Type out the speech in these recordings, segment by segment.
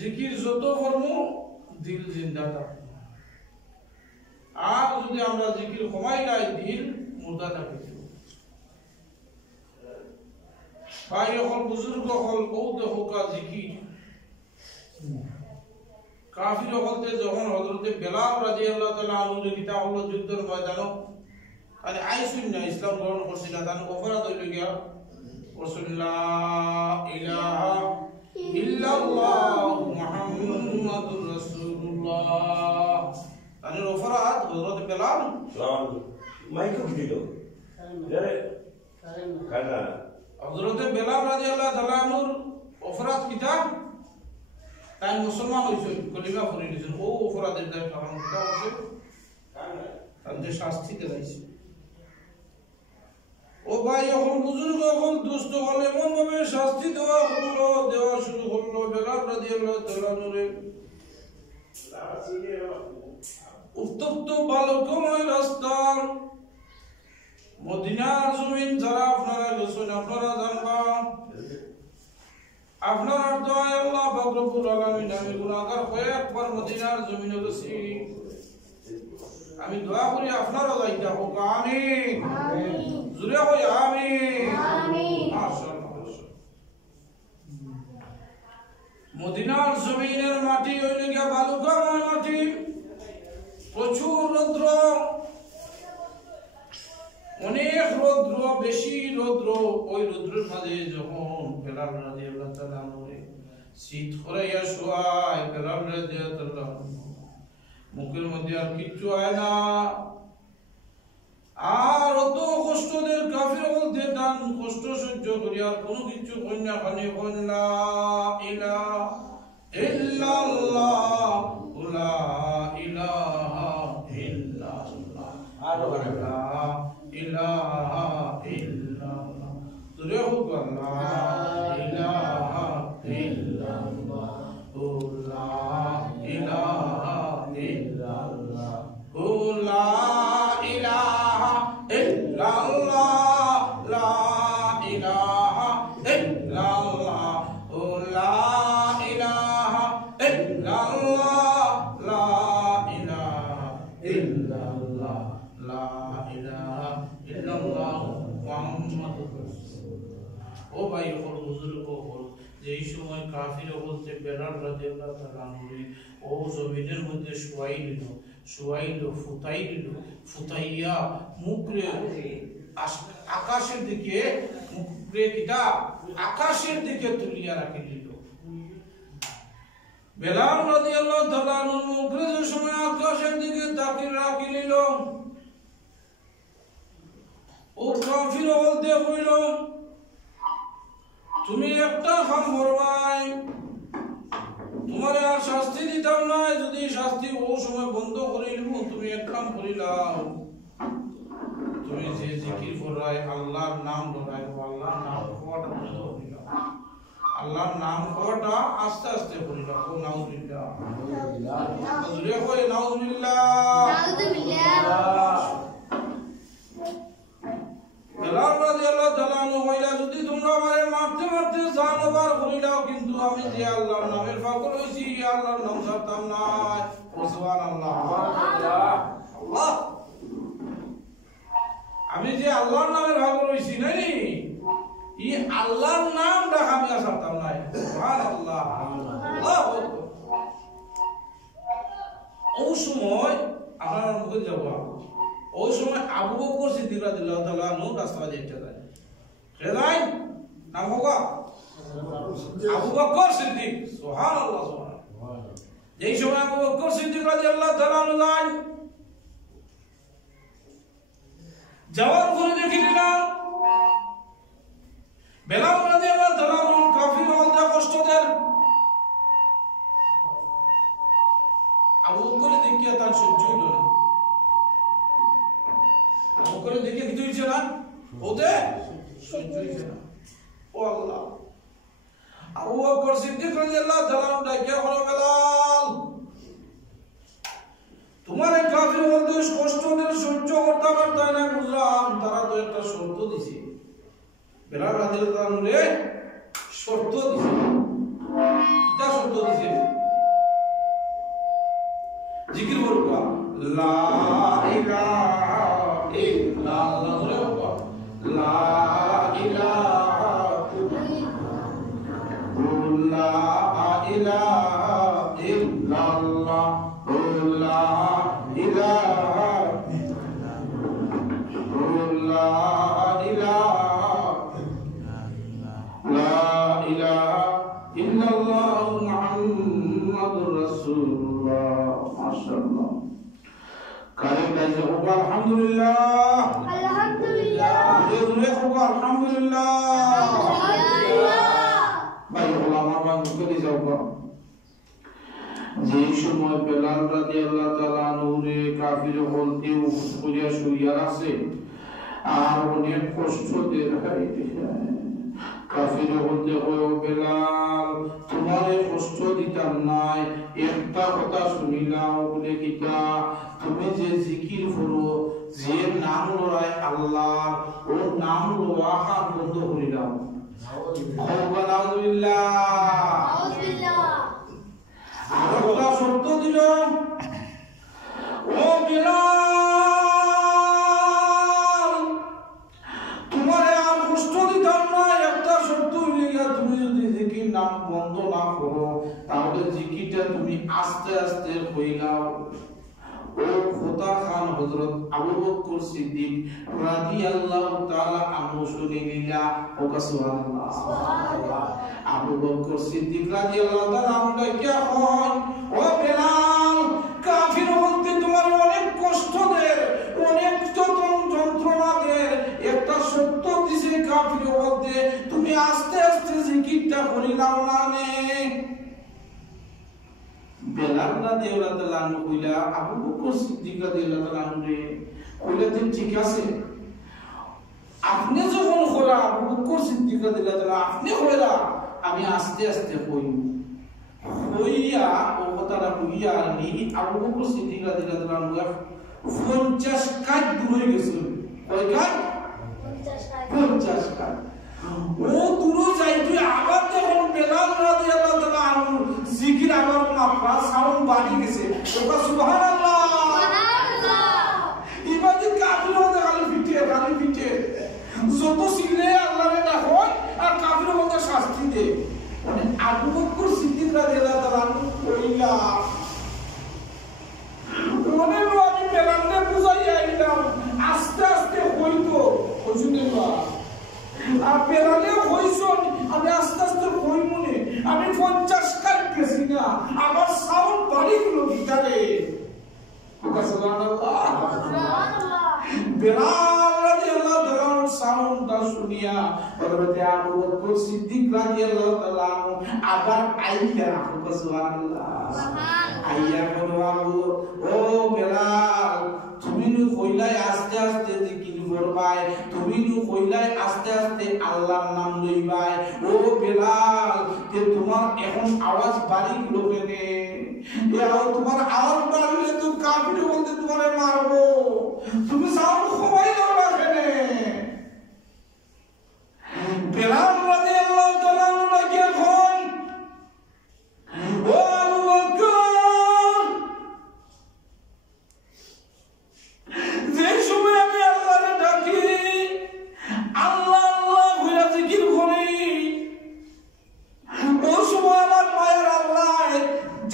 জিকির যত করব দিল জিন্দা থাকবে, আর যদি আমরা জিকির কমাই নাই দিল মুর্দা থাকে। ভাই হল বুজুর্গ হল বহুত হোকা জিকির কাফির হলতে যখন হযরতে বেলাল রাদিয়াল্লাহু তাআলা আনহু কিতা হলো যুদ্ধের ময়দানে আরে আইসুন না ইসলাম গ্রহণ করছিল তার অপরাধ হইল গিয়া রাসূলুল্লাহ ইলাহা ইল্লাল্লাহ মুহাম্মাদুর রাসূলুল্লাহ তার অপরাধ হযরতে বেলাল মাইকো দিল আরে কারা হযরতে বেলাল রাদিয়াল্লাহু তাআলা আনহুর অপরাধ কিতা তাই মুসলমান হইছে কলিমা পড়ে দিয়েছেন ও অপরাধের দায় কারণ কিতা হচ্ছে তাদের শাস্তি দিয়েছে। ও ভাই এখন বুজুর্গ এখন দুষ্ট হল এমন ভাবে শাস্তি দেওয়া শুরু করলো বেলাল রাদিয়াল্লাহু তাআলা আনহুরে উত্তপ্ত বালকময় রাস্তা মদিনার জমিন যারা আপনারা গেছেন আপনারা জানবা আপনার দোয়া আল্লাহ পাক রব্বুল আলামিন আমি গুনাহগার হয়ে একবার মদিনার জমিনে গেছি আমি দোয়া করি আপনারা যাইতে হোক আমিন আমিন জুরে কই আমিন আমিন মাশাআল্লাহ মদিনার জমিনের মাটি হইল গিয়া বালুকাময় মাটি প্রচুর রৌদ্র অনেক রৌদ্র বেশি রৌদ্র ওই রৌদ্রের মাঝে যখন বেলাল রাদিয়াল্লাহু তাআলা আনহু শীত করাইয়া শোয়ায় বেলাল রাদিয়াল্লাহু আনহু মুখের মধ্যে আর কিচ্ছু আয় না আর অত কষ্টদের কাফির বলতে দান কষ্ট সহ্য করি আর কোনো কিছু কন্যা খানি লা ইলাহা ইল্লাল্লাহ লা ইলাহা ইল্লাল্লাহ লা ইলাহা ইল্লাল্লাহ তুরে হোক লা ইলাহা ইল্লাল্লাহ লা ইলাহা ইল্লাল্লাহ লা ইলাহা ইল্লাল্লাহ লা ইলাহা ইল্লাল্লাহ লা ইলাহা ইল্লাল্লাহ লা ইলাহা ইল্লাল্লাহ লা ইলাহা ইল্লাল্লাহ মুহাম্মাদুর রাসূলুল্লাহ। ও ভাই হল বুজুর্গ হল যেই সময় কাফির বলতে বেলাল রাদিয়াল্লাহু তাআলা আনহু ও জমিনের মধ্যে শুয়াইল ফুতাইয়া মুখরে আকাশের দিকে মুখরে কিটা আকাশের দিকে তুলিয়া রাখি দিল। বেলাল রাদিয়াল্লাহু তাআলা আনহু মুখরে যে সময় আকাশের দিকে তাকিয়ে রাখি নিল ও কাফির বলতে কইল তুমি একটা কাম করবাই তোমার আর শাস্তি দিতাম না যদি শাস্তি ও সময় বন্ধ করিল তুমি এক কাম করিলাম তুমি যে জিকির করাই আল্লাহর নাম লড়াই আল্লাহর নাম কোয়াটা বন্ধ করিলাম আল্লাহর নাম কোয়াটা আস্তে আস্তে করিলাম ও নাউজুবিল্লাহ জুরে কই নাউজুবিল্লাহ বেলাল রাদিয়াল্লাহু তাআলা আনহু কইলা যদি তোমরা আমারে মারতে মারতে জানবার করিলাও কিন্তু আমি যে আল্লাহর নামের পাগল হইছি আল্লাহর নাম ছাড়তাম না। সুবহানাল্লাহ আল্লাহ আমি যে আল্লাহর নামের পাগল হইছি নাই এই আল্লাহর নামটা আমি ছাড়তাম না। সুবহানাল্লাহ আল্লাহ ওই সময় আপনার মুখে যাব ওই সময় আবু বকর সিদ্দিক রাদিয়াল্লাহু তাআলা আনহু রাস্তা যেতে যায় খেলাই নাম হোগা আবু বকর সিদ্দিক সুবহানাল্লাহ সুবহানাল্লাহ যেই সময় আবু বকর সিদ্দিক রাদিয়াল্লাহু তাআলা আনহু যায় যাওয়ার পরে দেখি না বেলাল রাদিয়াল্লাহু তাআলা আনহু কাফির হলতে কষ্ট দেন আবু বকর দেখিয়া তার সহ্য হইল না করে দেখে কি হইছে না ওতে সহ্য হইছে না ও আল্লাহ আবু বকর সিদ্দিক রাদিয়াল্লাহু তাআলা ডাকে বলো বেলাল তোমার এই কাফির বলতে কষ্টদের সহ্য করতে পারতা না বুঝলাম তারা তো একটা শর্ত দিছে বেলাল রাদিয়াল্লাহু তাআলা শর্ত দিছে এটা শর্ত দিছে জিকির করবা লা ইলাহা ইল্লাল্লাহ ধরে করবা লা ইলাহা লা ইলাহা ইল্লাল্লাহ লা ইলাহা লা ইলাহা ইল্লাল্লাহ মুহাম্মাদুর রাসূলুল্লাহ মাশাআল্লাহ কারে কাজে হোক আলহামদুলিল্লাহ জোরে হোক আলহামদুলিল্লাহ ভাই ওলামা বাঙ্গুলি যাও যে সময় বেলাল রাদিয়াল্লাহু তাআলা নূরে কাফির বলতে উফরিয়া শুইয়া আছে আর অনেক কষ্ট দের হাইতে কাফির বলতে হয় বেলাল তোমারে কষ্ট দিতাম নাই একটা কথা শুনিলাম বলে কিটা তুমি যে জিকির করো যে নাম লয় আল্লাহ ও নাম লওয়া হাত বন্ধ করিলাম আলহামদুলিল্লাহ আর একটা শর্ত দিল ও বেলাল তোমারে আর কষ্ট দিতাম না একটা শর্ত হইয়া তুমি যদি জিকির নাম বন্ধ না করো তাহলে জিকিরটা তুমি আস্তে আস্তে কইলাও ও খোদা খান হযরত আবু বকর সিদ্দিক রাদিয়াল্লাহু তাআলা আনহু শুনে নিলা ও সুবহানাল্লাহ সুবহানাল্লাহ আবু বকর সিদ্দিক রাদিয়াল্লাহু তাআলা আনহু কে হন ও বেলাল কাফির বলতে তোমার অনেক কষ্ট দেয় অনেক যন্ত্রণা দেয় একটা সত্য দিছে কাফির বলতে তুমি আস্তে আস্তে জিকিরটা করিলাও না নে বেলাল রাদিয়াল্লাহু তাআলা আনহু কইলা আবু বকর সিদ্দিক রাদিয়াল্লাহু তাআলা আনহু রে কইলা যে ঠিক আছে আপনি যখন করা আবু বকর সিদ্দিক রাদিয়াল্লাহু তাআলা আপনি কইরা আমি আস্তে আস্তে কইব কইয়া ও কথাটা কইয়া নি আবু বকর সিদ্দিক রাদিয়াল্লাহু তাআলা আনহু 50 কাজ দূর হয়ে গেছে কয় কাজ 50 কাজ ও দূর যাইতে আবার যখন বেলাল রাদিয়াল্লাহু তাআলা আনহু জিকির আবার মাপা সাউন্ড বাড়ি গেছে তোবা সুবহানাল্লাহ সুবহানাল্লাহ ইবাদি কাফির হতে খালি পিটে যত সিলে আল্লাহরে ডাকো আর কাফির হতে শাস্তি দে মানে আবু বকর সিদ্দিক রাদিয়াল্লাহু তাআলা আনহু কইলা মনে হয় আমি বেলালকে বুঝাইয়া আইলাম আস্তে আস্তে হইতো বুঝুনে না আর বেলালে হইছন আমি আস্তে আস্তে হই মনে আমি 50 কাট গেছি না আমার সাউন্ড বাড়ি গুলো গিটারে সুবহানাল্লাহ সুবহানাল্লাহ বেলাল রাদিয়াল্লাহু তাআলা সাউন্ডটা শুনিয়া হযরত আবু বকর সিদ্দিক রাদিয়াল্লাহু তাআলা আবার আইয়া সুবহানাল্লাহ আইয়া বলবো ও বেলাল তুমি নু কইলাই আস্তে আস্তে জিকির করবাই তুমি নু কইলাই আস্তে আস্তে আল্লাহর নাম লইবাই ও বেলাল যে তোমার এখন আওয়াজ বাড়ি গেল কেনে এও তোমার আওয়াজ বাড়লে তো কাফির বলতে তোমারে মারবো তুমি সাউন্ড কমাই দাও কেনে বেলাল রাদিয়াল্লাহু তাআলা নাকি এখন ও আবু বকর যে সময় আমি আল্লাহরে ডাকি আল্লাহ আল্লাহ কইরা জিকির করি ও সময় আমার মায়ের আল্লাহ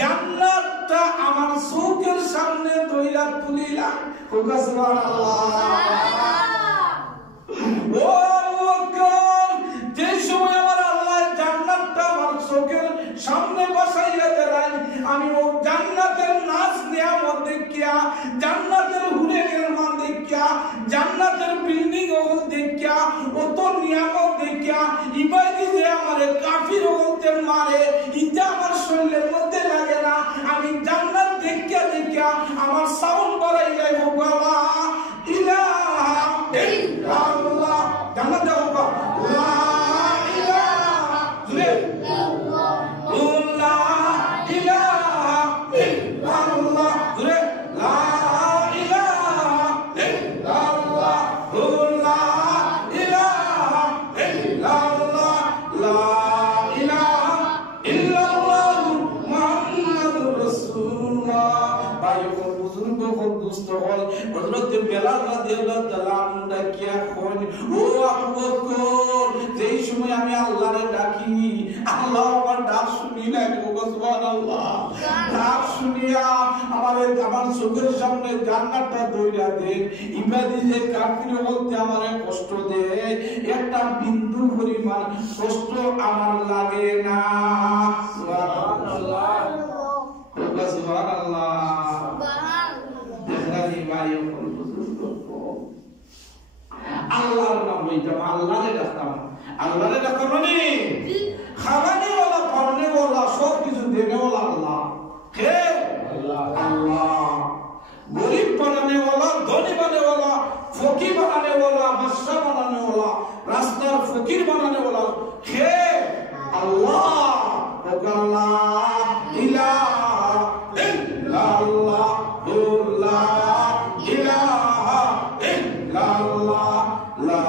জান্নাতটা আমার চোখের সামনে দইরা তুলিলা সুবহানাল্লাহ ও আবু বকর যে সময় আমার আল্লাহ জান্নাতটা আমার চোখের সামনে বসাইয়া দেন আমি ও জান্নাতের নাচ নিয়ামত দেখিয়া জান্নাতের হুরের মান দেখিয়া জান্নাতের বিল্ডিং ওগুলো দেখিয়া অত নিয়ামত দেখিয়া ইবাদি যে আমারে কাফির ওগুলোতে মারে ইটা আমার শরীরের মধ্যে লাগে না আমি জান্নাত দেখিয়া দেখিয়া আমার সাউন্ড বাড়াই যাই বাবা ইলাহা ইল্লাল্লাহ জান্নাত দাও লা ইলাহা ইল্লাল্লাহ লা ইলাহা ইল্লাল্লাহ লা ইলাহা ইল্লাল্লাহ লা ইলাহা ইল্লাল্লাহ বেলাল রাদিয়াল্লাহু তাআলা আনহু ডাকিয়া কইন, ও আবু বকর, যেই সময় আমি আল্লাহরে ডাকি আল্লাহ আমার ডাক শুনি না। সুবহানাল্লাহ। ডাক শুনিয়া আমার চোখের সামনে জান্নাতটা দইরা দেন। ইবাদি যে কাফির হতে আমারে কষ্ট দেয়, একটা বিন্দু পরিমাণ কষ্ট আমার লাগে না। সুবহানাল্লাহ। সুবহানাল্লাহ। দেখলানি ভাই আল্লাহর নাম লইতাম, আল্লাহরে ডাকতাম। আল্লাহরে ডাকতাম মানে খাওয়ানে ওয়ালা, পড়নে ওয়ালা, সব কিছু দেনে ওয়ালা আল্লাহ। কে? আল্লাহ। গরিব বানানে ওয়ালা, ধনী বানানে ওয়ালা, ফকির বানানে ওয়ালা, বাদশা বানানে ওয়ালা, রাস্তার ফকির বানানে ওয়ালা কে? আল্লাহ। আল্লাহ ইলাহা ইল্লাল্লাহ, লা ইলাহা ইল্লাল্লাহ, লা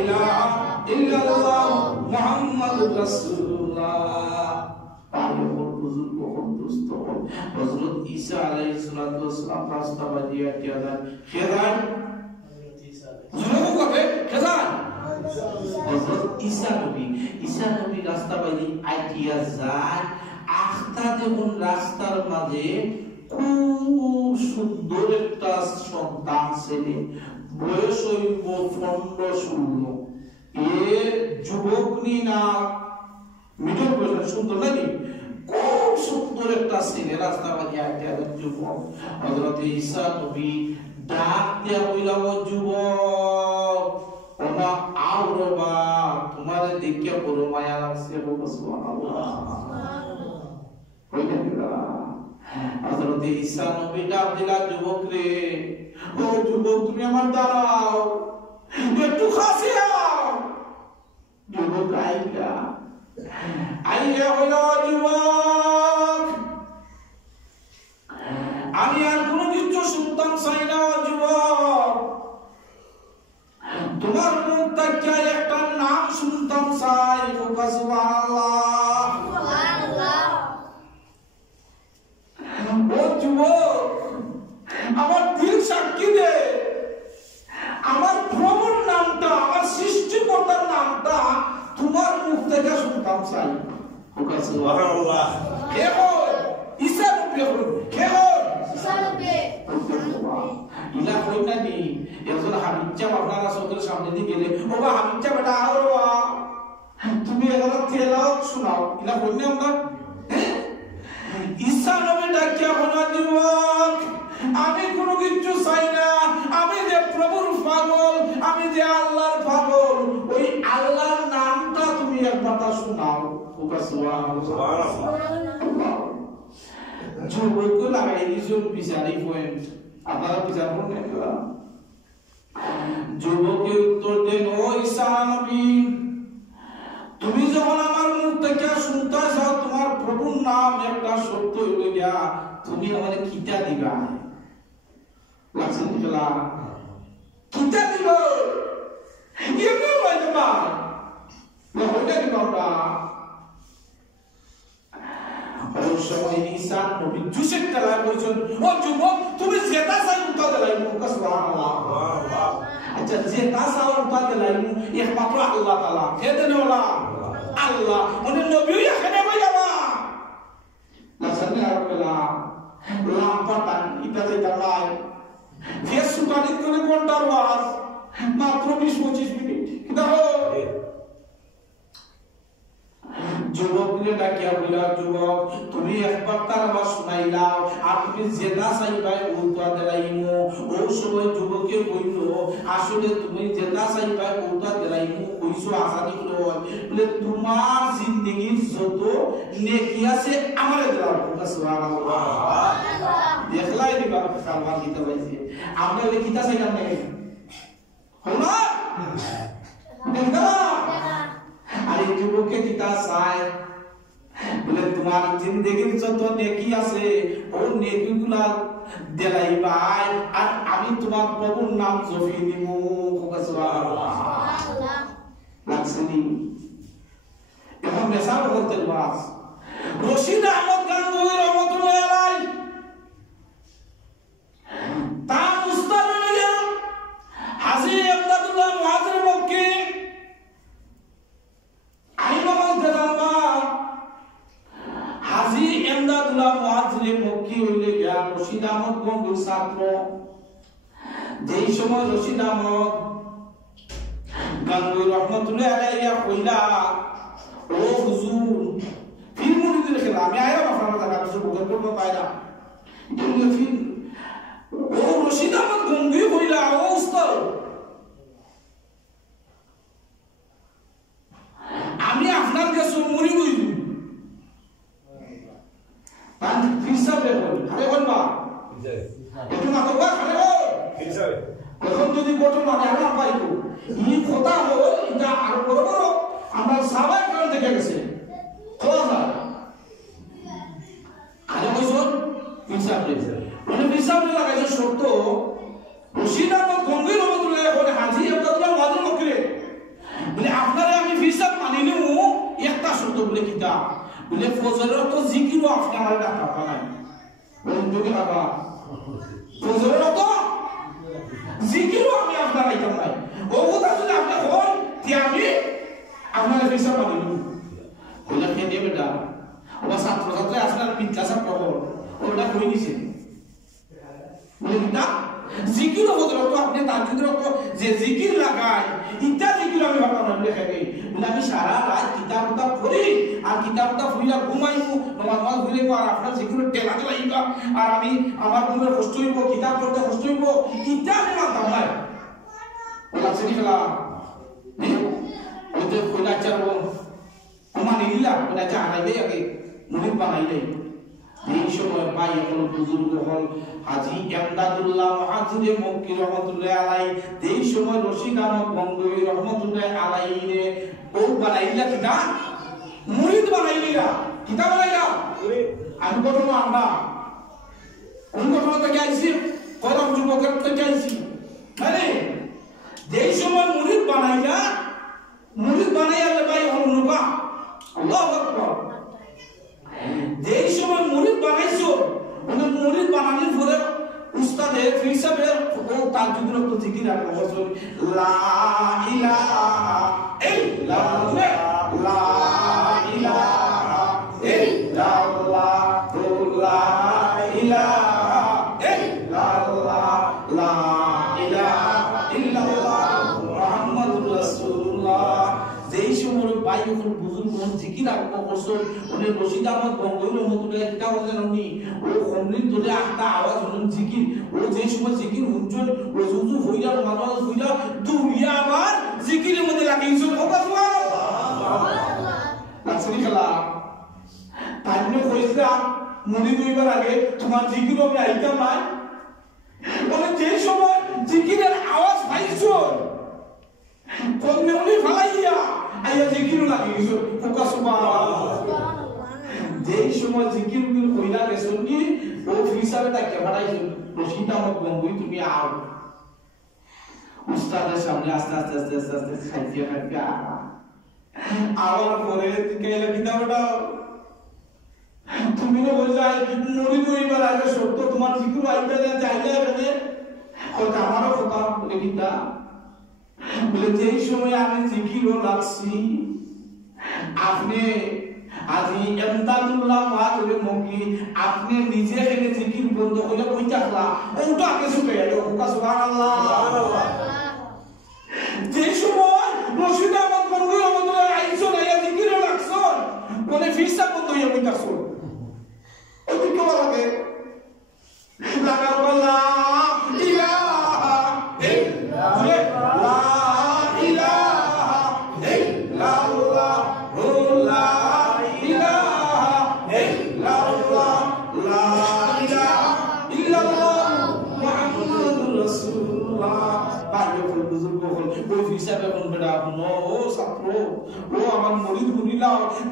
ইলাহা ইল্লাল্লাহ, মুহাম্মাদুর রাসূলুল্লাহ। হযরত ঈসা আলাইহিস সালাতু ওয়াস সালাম রাস্তাবাদী আতিয়াদান খেদান জুনুবে খেদান হযরত ঈসা নবী রাস্তাবাদী আইতিয়া যায়। আখতা দেখুন রাস্তার মাঝে খুব সুন্দর একটা সন্তান ছেলে, বয়স হইব 15-16। এ যুবক নি না মিডল বয়স, সুন্দর নাকি? খুব সুন্দর একটা ছেলে রাস্তাবাদী আইতিয়া যুবক। হযরত ঈসা নবী ডাক দিয়া কইলা, ও যুবক, ওনা আওরবা, তোমারে দেখিয়া বড় মায়া লাগছে। সুবহানাল্লাহ। হযরত ঈসা নবী ডাক দিলা, যুবক রে, ও যুবক, তুমি আমার দাঁড়াও, একটু কাছে আও। যুবক আইলা হইল, যুবক, আমি আর কোনো কিছু শুনতাম চাই না। যুবক, তোমার মুখ থেকে একটা নাম শুনতাম চাই। সুবহানাল্লাহ। ও যুবক, আমার দিল সাক্ষী দে, আমার প্রভুর নামটা, আমার সৃষ্টিকর্তার নামটা তোমার মুখ থেকে শুনতাম চাই। সুবহানাল্লাহ। কে হয়? ঈসা নবী। কে হয়? ঈসা নবী। ইলা কই না নি একজন হাবিজা আপনারা চোখের সামনে দিয়ে গেলে, ও বা হাবিজা বেটা আও বা তুমি এগুলো তেলাওয়াত শোনাও, ইলা কই না আমরা? ঈসা নবী ডাকিয়া বলা, যুবক, আমি কোনো কিছু চাই না, আমি যে প্রভুর পাগল, আমি যে আল্লাহর পাগল, ওই আল্লাহর নামটা তুমি একবার শোনাও। সুবহানাল্লাহ। যুবক লাগাই দিয়েছেন বিচারি পয়েন্ট, আপনারা বিচার করেন না। যুবকের উত্তর দেন, ও ঈসা নবী, তুমি যখন আমার মুখ থেকে শুনতে চাও তোমার প্রভুর নাম একটা সত্য হইল গিয়া, তুমি আমারে কিতা দিবা? লাগছে নিকলা কিতা দিব? এমনি হয় তোমার না, হইটা দিবা ওটা। ওই সময় ঈসা নবী জুসের তেলায় বলছেন, ও যুবক, তুমি যেটা চাই উত্তর দিলাই। সুবহানাল্লাহ। আচ্ছা, যেটা চাও উত্তর দিলাই একমাত্র আল্লাহ তাআলা। কে দেন? ওলা আল্লাহ। মানে নবী এখানে কই যাবা লাসানে আর কইলা লাম্পাটান ইটা যেটা নাই ফেস সুটানিত করে ঘন্টার ওয়াজ মাত্র 20-25 মিনিট। দেখো যুবককে ডাকিয়া বলিলা, যুবক, তুমি একবার তার আওয়াজ শুনাইলাও, আর তুমি যেটা চাইবা উত্তর দিলাইমু। ওই সময় যুবকে কইল, আসলে তুমি যেটা চাইবা উত্তর দিলাইমু কইছো আসানি বলে, তোমার জিন্দেগীর যত নেকি আছে আমারে দাও। সুবহানাল্লাহ। দেখলাই দিবা কারবার দিতে পাইছে। আমরা ওই কিতা চাইলাম না, হলো দেখো। আর এই যুবককে কিতা চায় বলে, তোমার জিন্দেগীর যত নেকি আছে ও নেকিগুলা দেলাইবা, আর আমি তোমার প্রভুর নাম জপি নিমু। সুবহানাল্লাহ। লাগছেনি? এখন মেসাল বলতে বাস রশিদ আহমদ গাঙ্গুহি রহমাতুল্লাহ আলাইহি তার উস্তাদ হলেন ছাত্র যেই সময় রশিদ আহমদ গাঙ্গুই রহমতুল্লাহ আলাইহি কইলা ও হুজুর ফির মুরিদের খেলা আমি আয়া আপনারা জায়গা কিছু বগর করব পায়না তুমি ফির ও রশিদ আহমদ গাঙ্গুই কইলা ও উস্তাদ আমি আপনার কাছে মুরিদ হইছি তান ফির সাহেব আরে বলবা একটু না তো আরে ও ফির সাহেব এখন যদি ঘটনা না পাইতো এই কথা হলো এটা আর বড় বড় আমরা সবাই কারণ দেখে গেছে কথা আরে বছর হিসাব দিয়েছে মানে হিসাব লাগাইছে শর্ত রশিদ আহমদ গঙ্গি রহমতুল্লাহ করে হাজি আব্দুল্লাহ ওয়াজুল মকরে বলে আপনারে আমি হিসাব মানি নিউ একটা শর্ত বলে কিতা বলে ফজরের তো জিকিরও আপনি আমার ডাকা পায় বলেন তো কি বাবা ফজরের তো জিকিরও আমি আপনার আইতাম নাই ও কথা যদি আপনি হন যে আমি আপনার হিসাব মানি নিউ কইলা কে দিয়ে বেটা ও ছাত্র ছাত্রী আসলে পিৎজা প্রবল ওটা কই নিছে বলে না জিকির হতো তো আপনি তাজুদের তো যে জিকির লাগায় ইটা জিকির আমি ভাবনা না লেখা নেই বলে আমি সারা রাত কিতাবটা পড়ি আর কিতাবটা পড়িলা ঘুমাইমু নামাজ পড়িমু আর আপনার জিকির টেলা লাইবা আর আমি আমার ঘুমের কষ্ট হইব কিতাব পড়তে কষ্ট হইব ইটা আমি মানতাম না ওলা সরি খেলা ওতে কইলা চারবো আমার নিলা ওটা চা আনাইলে আগে মুহিব বানাইলে এই সময় ভাই এখন বুজুর্গ হল হাজী এমদাদুল্লাহ মুহাজিরে মক্কি রহমাতুল্লাহ আলাইহি এই সময় রশিদ আহমদ গঙ্গোই রহমাতুল্লাহ আলাইহি রে ও বানাইলা কিনা মুরিদ বানাইলা কিতা বানাইলা আমি ঘটনা আমরা কোন ঘটনা থেকে আইছি কলম যুবকের থেকে আইছি মানে এই সময় মুরিদ বানাইলা ভাই হল নুবা আল্লাহু আকবার যেই সময় মুরিদ বানাইছো মানে মুরিদ বানানোর পরে উস্তাদে ফির সাহেবের ও তাজুদের তো জিকির আর বলছো লা ইলাহা ইল্লাল্লাহ লা ইলাহা ইল্লাল্লাহ লা ইলাহা ইল্লাল্লাহ লা ইলাহা ইল্লাল্লাহ মুহাম্মাদুর রাসূলুল্লাহ যেই সময় ভাই যখন বুজুর্গ জিকির আরম্ভ করছো উনি রশিদ আহমদ গঙ্গোই রহমতুল্লাহ কিতা বলেন উনি ও কমলিন ধরে একটা আওয়াজ হলেন জিকির ও যেই সময় জিকির হুনছেন ও জুজু হইয়া মানুষ হইয়া দুনিয়া আবার জিকিরের মধ্যে লাগিয়েছো কথা সুবহানাল্লাহ আসলে খেলা তাইনে কইছা মুড়ি দুইবার আগে তোমার জিকির আমি আইতাম না মানে যেই সময় জিকিরের আওয়াজ পাইছো কোনে উনি ফালাইয়া আইয়া জিকির লাগিয়েছো কথা সুবহানাল্লাহ যেই সময় জিকির কইলা গেছো নি ও ফিসাবে তাকে বাড়াইছো রশিদ আহমদ গঙ্গোই তুমি আও উস্তাদের সামনে আস্তে আস্তে আস্তে আস্তে আস্তে খাইতে আওয়ার পরে কেলা কিতাবটা তুমি না বলছাই মুড়ি দুইবার আগে সত্য তোমার জিকির আইতা না চাইলে এখানে কথা আমারও কথা বলে কিতা বলে যেই সময় আমি জিকিরও লাগছি আপনি আজি এমদাদুল্লাহ মুহাজিরে মক্কি আপনি নিজে এখানে জিকির বন্ধ করে কই থাকলা ওটা আগে শুনে গেল সুবহানাল্লাহ সুবহানাল্লাহ যেই সময় রশিদ আহমদ গঙ্গোই রহমতুল্লাহ আইছো না ইয়া জিকিরও লাগছো কোনে ফিরসা বন্ধ হইয়া কই থাকছো ওই কি করা লাগে লাগা বলা ইলাহা ইল্লাল্লাহ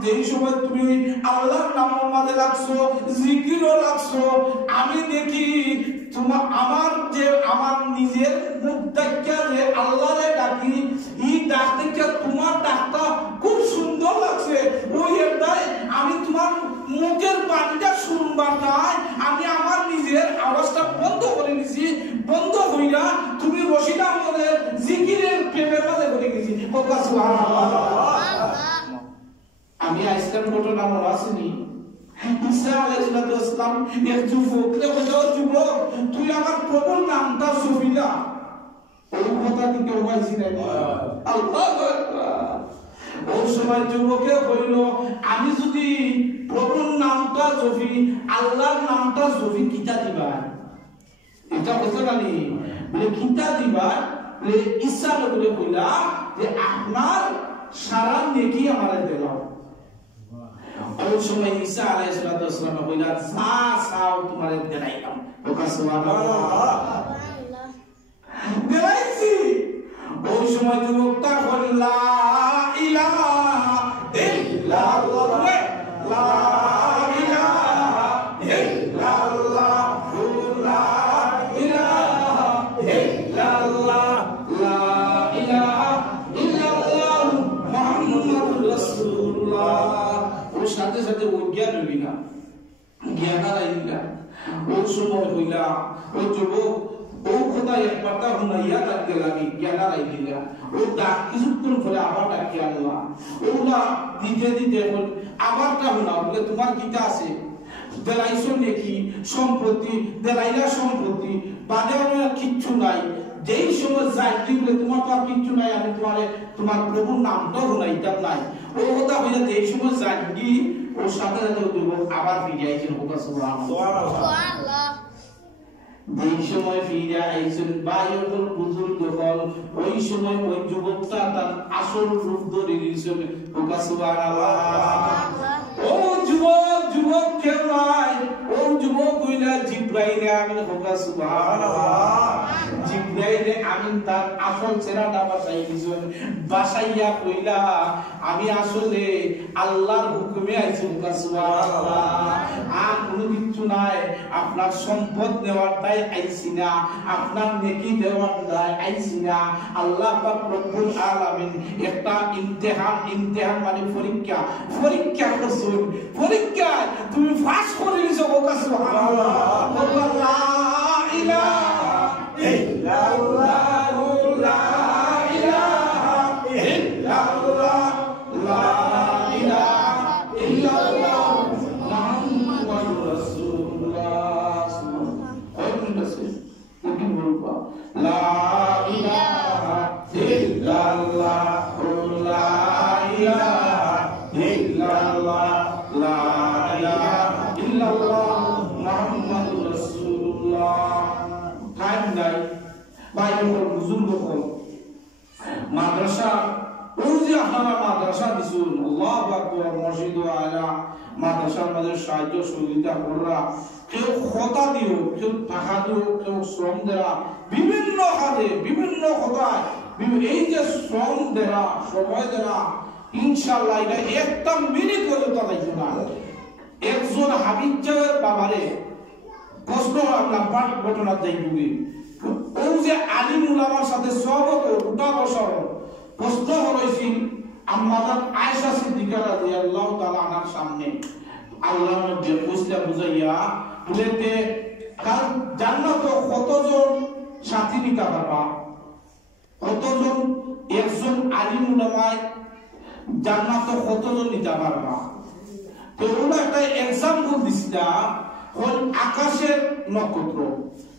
যেই সময় তুমি আল্লাহর নামের মাঝে লাগছো জিকিরও লাগছো আমি দেখি তোমার আমার নিজের মুখ দেখা যে আল্লাহরে ডাকি এই ডাক দেখে তোমার ডাকটা খুব সুন্দর লাগছে ওই একটাই আমি তোমার মুখের পানিটা শুনবার নাই আমি আমার নিজের আওয়াজটা বন্ধ করে নিছি বন্ধ হইরা তুমি রশিদ আহমদের জিকিরের প্রেমের মাঝে পড়ে গেছি সুবহানাল্লাহ আমি আইসলাম ঘটনা মনে আসেনি ঈসা আলাইহিস সালাম এক যুবককে বলল, যুবক তুই আমার প্রভুর নামটা জপিলা। এই কথা কি কেউ বলছি না? আল্লাহু আকবার। ওই সময় যুবকে বলল, আমি যদি প্রভুর নামটা জপি, আল্লাহর নামটা জপি, কিতা দিবা? এটা বুঝতে পারি বলে কিতা দিবা? বলে ঈসা বলে কইলা যে আপনার সারা নেকি আমারে দিলাও। ওই সময় ঈসা আলাইহিস সালাম কইলা, যা চাও তোমারে দেলাইলাম। ওকা সুবহানাল্লাহ, দেলাইছি। ওই সময় যুবকটা বলল, লা ইলাহা ইল্লাল্লাহ, লা ইলাহা ইল্লাল্লাহ, লা ইলাহা ইল্লাল্লাহ, লা ইলাহা ইল্লাল্লাহ, মুহাম্মাদুর রাসূলুল্লাহ। ওর সাথে সাথে অজ্ঞান হইল না, জ্ঞান আইল না। ওই সময় হইলা ও যুবক ও কথা একবারটা হুনাইয়া ডাকতে লাগি, জ্ঞান আইল না। ও ডাক কিছুক্ষণ পরে আবার ডাকি আল্লাহ। ওগুলা দিতে দিতে আবারটা হুনা বলে, তোমার কিতা আছে? দেলাইছো নাকি সম্পত্তি? দেলাইলা সম্পত্তি বাদে আমার কিচ্ছু নাই। যেই সময় যাই বলে, তোমার তো আর কিচ্ছু নাই, আমি তোমার প্রভুর নামটাও হুনাইতাম নাই। ও কথা হইয়া যেই সময় যাই ওর সাথে সাথে আবার ফিরে আইছেন। সুবহানাল্লাহ। যেই সময় ফিরে আইছেন বায়ুল বুজুর্গ হল, ওই সময় ওই যুবকটা তার আসল রূপ ধরে নিয়েছেন। সুবহানাল্লাহ। ও যুবক কেউ নাই, ও যুবক হইলা জিবরাইল আমিন। সুবহানাল্লাহ। জিবরাইল আমিন তার আসল চেহারাটা বাসাই দিয়েছেন। বাসাইয়া কইলা, আমি আসলে আল্লাহর হুকুমে আইছি। সুবহানাল্লাহ। আর কোনো কিছু নাই, আপনার সম্পদ নেওয়ার তাই আইছি না, আপনার নেকি দেওয়ার তাই আইছি না। আল্লাহ পাক রব্বুল আলামিন একটা ইমতিহান মানে পরীক্ষা করছেন। পরীক্ষায় তুমি পাস করে নিছো। সুবহানাল্লাহ। লা ইলাহা ইল্লাল্লাহ, লা ইলাহা ইল্লাল্লাহ, লা ইলাহা ইল্লাল্লাহ, মুহাম্মাদুর রাসূলুল্লাহ। লা ইলাহা ইল্লাল্লাহ, লা ইলাহা ইল্লাল্লাহ, লা ইলাহা ইল্লাল্লাহ, মুহাম্মাদুর রাসূলুল্লাহ। টাইম নাই ভাই, বুজুর্গ হল মাদ্রাসা, ওই যে আপনারা মাদ্রাসা দিছুন, আল্লাহু আকবার, মসজিদ আলা মাদ্রাসার মাঝে সাহায্য সহযোগিতা কররা, কেউ কথা দিও, কেউ টাকা দিও, কেউ শ্রম দেওয়া, বিভিন্ন হাতে বিভিন্ন কথায় এই যে শ্রম দেওয়া, সময় দেওয়া, ইনশাআল্লাহ এটা একটা মিনিট পর্যন্ত লাগবে না। একজন হাবিজার বাবারে প্রশ্ন আমরা পাঠ ঘটনা দেখবি, ওই যে আলিম উলামার সাথে সহবত উঠা বসর প্রশ্ন হয়েছিল আমাদের আয়েশা সিদ্দিকা রাদিয়াল্লাহু তাআলা আনহার সামনে। আল্লাহর নবী বুঝলা বুঝাইয়া বলেতে, কাল জান্নাতে কতজন সাথী নিতে পারবা? কতজন একজন আলিম উলামায় জান্নাতে কতজন নিতে পারবা? তো ওরা একটা এক্সাম্পল দিছিলা, কোন আকাশের নক্ষত্র।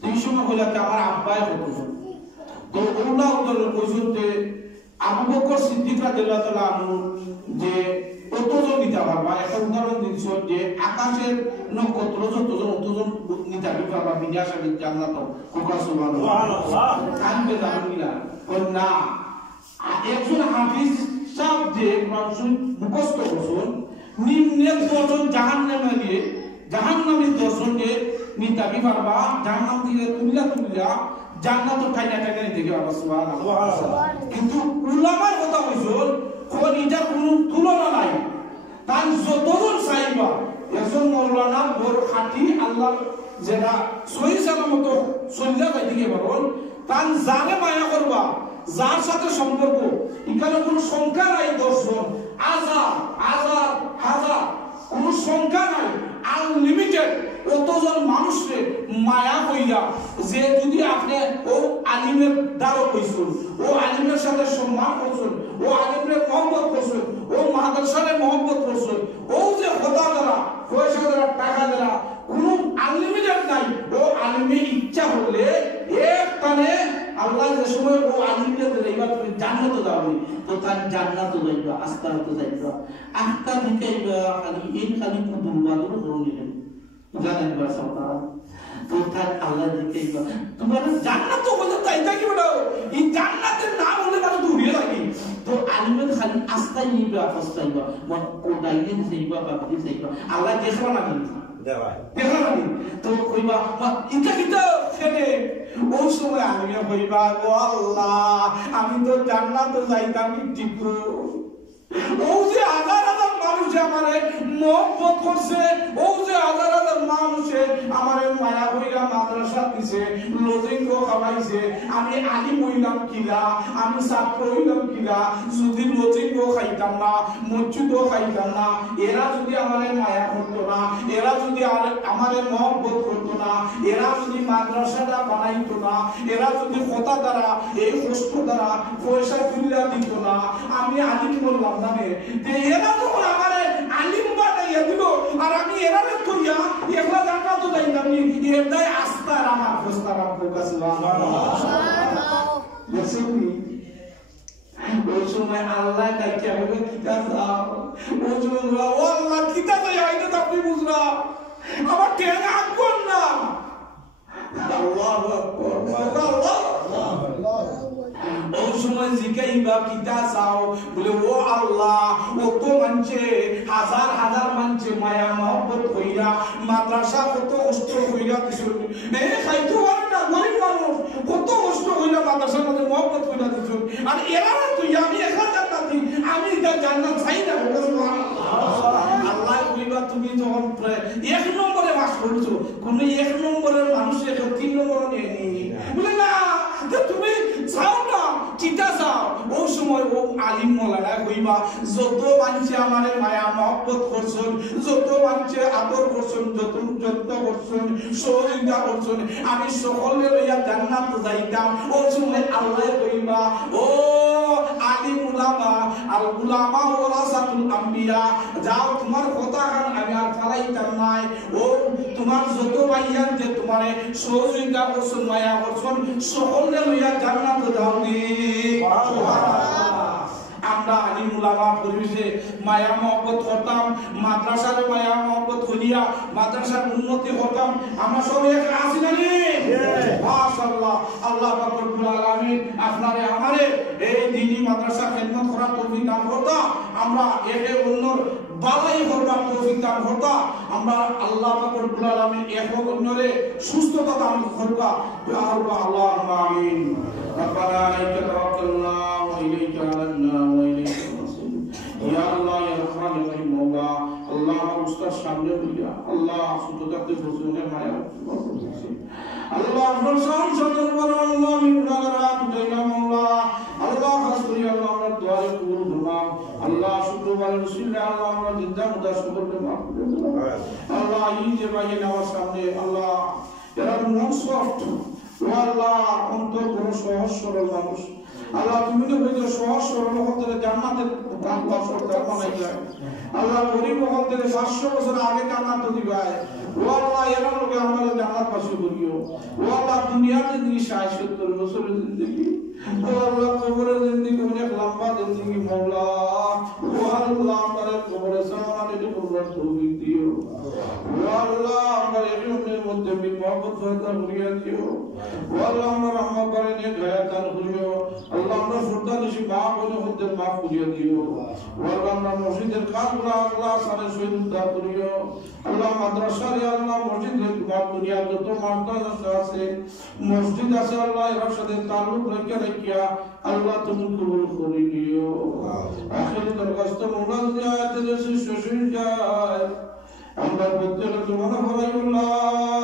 এই সময় হইলা আমার আব্বাই কতজন, তো ওরা উদাহরণ কইছেন যে আবু বকর সিদ্দিক রাদিয়াল্লাহু তাআলা আনহু যে কতজন নিতে পারবা। একটা উদাহরণ দিচ্ছেন যে আকাশের নক্ষত্র যতজন অতজন নিতে পারবা বিনাশাবি জান্নাত। সুবহানাল্লাহ। কানবে জানেন না না, একজন হাফিজ সাহেব যে কোরআন মুখস্থ করছেন, নিম্নে 10 জাহান্নামে গিয়ে জাহান্নামী 10 কে নিতে পারবা, জাহান্নাম থেকে তুলিয়া জান্নাত টাইনা নিতে পারবা। সুবহানাল্লাহ। কিন্তু উলামার কথা কইছেন, কোন এটা কোনো তুলনা নাই। তাই যতজন চাইবা, একজন মাওলানা বড় খাঁটি আল্লাহ যেটা সহি সালামত সন্ধ্যা পাইতে পারবেন, তান যারে মায়া করবা, যার সাথে সম্পর্ক, এখানে কোনো সংখ্যা নাই, 10 জন, হাজার কোনো সংখ্যা নাই, আনলিমিটেড অতজন মানুষকে মায়া হইয়া যে যদি আপনি ও আলিমের দ্বারা কইছেন, ও আলিমের সাথে সম্মান করছেন, ও আলিমের মহব্বত করছেন, ও মাদ্রাসারে মহব্বত করছেন, ও যে কথা দ্বারা পয়সা দ্বারা টাকা দ্বারা কোনো আনলিমিটেড নাই। ও আলিমে ইচ্ছা হলে এক টানে আল্লাহ যে সময় ও আলিমকে দিলে এবার তুমি জান্নাতে যাবে তো তার জান্নাতে যাইবা, আস্তাতে যাইবা, আস্তা দিকেইবা খালি এই খালি কুদুরবাদুর হইলেন জানেন বা সরকার তো তার আল্লাহ দিকেইবা তোমার জান্নাত তো বলে তাই কি বলো এই জান্নাতের নাম হলে মানে দূরে লাগে তো আলিমের খালি আস্তাই নিবা আস্তাইবা মন কোদাইলে যাইবা বাকি যাইবা আল্লাহ দেখবা না দেখবা না তো কইবা ইটা কিটা ফেলে ওই সময় আমি কইবা ও আল্লাহ আমি তো জান্নাতে যাইতাম ঠিক ও যে হাজার হাজার মানুষ আমারে মহব্বত করছে, ও যে হাজার হাজার মানুষে আমারে মায়া কইরা মাদ্রাসা দিছে, লজিং খাওয়াইছে, আমি আলিম হইলাম কিলা, আমি ছাত্র হইলাম কিলা, যদি লজিং খাইতাম না, মসজিদ খাইতাম না, এরা যদি আমারে মায়া করতো না, এরা যদি আমারে মহব্বত করতো না, এরা যদি মাদ্রাসাটা বানাইতো না, এরা যদি কথা দ্বারা এই কষ্ট দ্বারা পয়সা তুলিয়া দিত না, আমি আলিম বললাম জানে যে এরা যখন আমারে আলিম বানাইয়া দিল আর আমি এরারে কইয়া একলা জানা তো যাইতাম নি এটাই আস্থার আমার প্রস্তাব আপনার কাছে সুবহানাল্লাহ দেখছেন ওই সময় আল্লাহ ডাইকে হবে কিতা চাও ওই সময় ও আল্লাহ কিতা চাই আইতে আপনি বুঝরা আমার টেনে আগুন না আল্লাহু আকবার আল্লাহ ওই সময় জিকাইবা কিতা চাও বলে ও আল্লাহ ও তো মানছে হাজার হাজার মানছে মায়া মহব্বত কইরা মাদ্রাসা কত কষ্ট কইরা দিছো এ খাইতো আর না গরিব মানুষ কত কষ্ট কইরা মাদ্রাসার মধ্যে মহব্বত কইরা দিছো আর এরা তুই আমি একা জান্নাতি আমি এটা জান্নাত চাই না আল্লাহ কইবা তুমি যখন এক নম্বরে বাস করছো কোন এক নম্বরের মানুষ এক তিন নম্বরে নিয়ে নি বলে না তুমি চাও না চিন্তা চাও ওই সময় ও আলিম মোলানা কইবা যত মানুষে আমারে মায়া মহব্বত করছেন, যত মানুষে আদর করছেন, যত যত্ন করছেন, সহযোগিতা করছেন, আমি সকলে লইয়া জান্নাত যাইতাম। ওই সময় আল্লাহ কইবা ও আলিম উলামা আল উলামা ওয়ারাসাতুল আম্বিয়া যাও তোমার কথা আমি আর ফালাইতাম নাই। ও তোমার যত ভাইয়ান যে তোমারে সহযোগিতা করছেন, মায়া করছেন, সকলে লইয়া জান্নাত যাওনি। আমরা আলিম উলামা পরিবেশে মায়া মহব্বত করতাম, মাদ্রাসার মায়া মহব্বত করিয়া মাদ্রাসার উন্নতি করতাম। আমরা সবাই এক আছি না নি? মাশাআল্লাহ আল্লাহ পাক রব্বুল আলামিন আপনারে আমারে এই দ্বীনি মাদ্রাসা খিদমত করার তৌফিক দান করতা, আমরা একে অন্যর বালাই করবার তৌফিক দান করতা, আমরা আল্লাহ পাক রব্বুল আলামিন এক অন্যরে সুস্থতা দান করবা। আল্লাহুম্মা আমিন। ربنا عليك توكلنا وإليك أنبنا وإليك المصير يا الله يا رحمن الرحيم مولا الله مستر সামনে দিয়া আল্লাহ সুতরাতে ফজলের মায়া আল্লাহ ফরসান সদর বড় আল্লাহ মিনারা তুইনা মোলা আল্লাহ হাসরি আল্লাহ আমরা দোয়া কবুল ফরমাও আল্লাহ শুক্রবার রসুল্লাহ আল্লাহ আমরা জিন্দা মুদা সকলকে মাফ করে দাও আল্লাহ এই যে ভাই আমার সামনে আল্লাহ এরা মন সফট আল্লাহ অন্তর বড় সহজ সরল মানুষ আল্লাহ তুমি তো বলছো সহজ সরল হতে জান্নাতের সরকার বানাইলা আল্লাহ গরিব হতে 500 বছর আগে জান্নাত দিবাই ও আল্লাহ এরা লোকে আমাদের জান্নাত পাশে করিও ও আল্লাহ দুনিয়াতে যিনি 60-70 বছরের জিন্দেগি ও আল্লাহ কবরের জিন্দেগি অনেক লম্বা জিন্দেগি মাওলা ও আল্লাহ আমাদের কবরে সামানে যে কবর তৌফিক দিও ও আল্লাহ আমরা এর মধ্যে মহব্বত ফয়দা করিয়া দিও ও আল্লাহ আমরা রহমত করে নিয়ে দয়া দান করিও আল্লাহ আমরা ফুরদা নিশি মা বলে হতে মাফ করিয়া দিও ও আল্লাহ আমরা মসজিদের কাজগুলো আল্লাহ সারে শহীদ উদ্ধার করিও আল্লাহ মাদ্রাসা রে আল্লাহ মসজিদের তোমার দুনিয়া যত মাদ্রাসা আছে মসজিদ আছে আল্লাহ এর সাথে তাল্লুক রাখিয়া আল্লাহ তুমি কবুল করে নিও আখির দরখাস্ত মোলা দিয়ে আয়াতে শেষ হয়ে যায় আমরা প্রত্যেকে তোমার ভরাইল্লাহ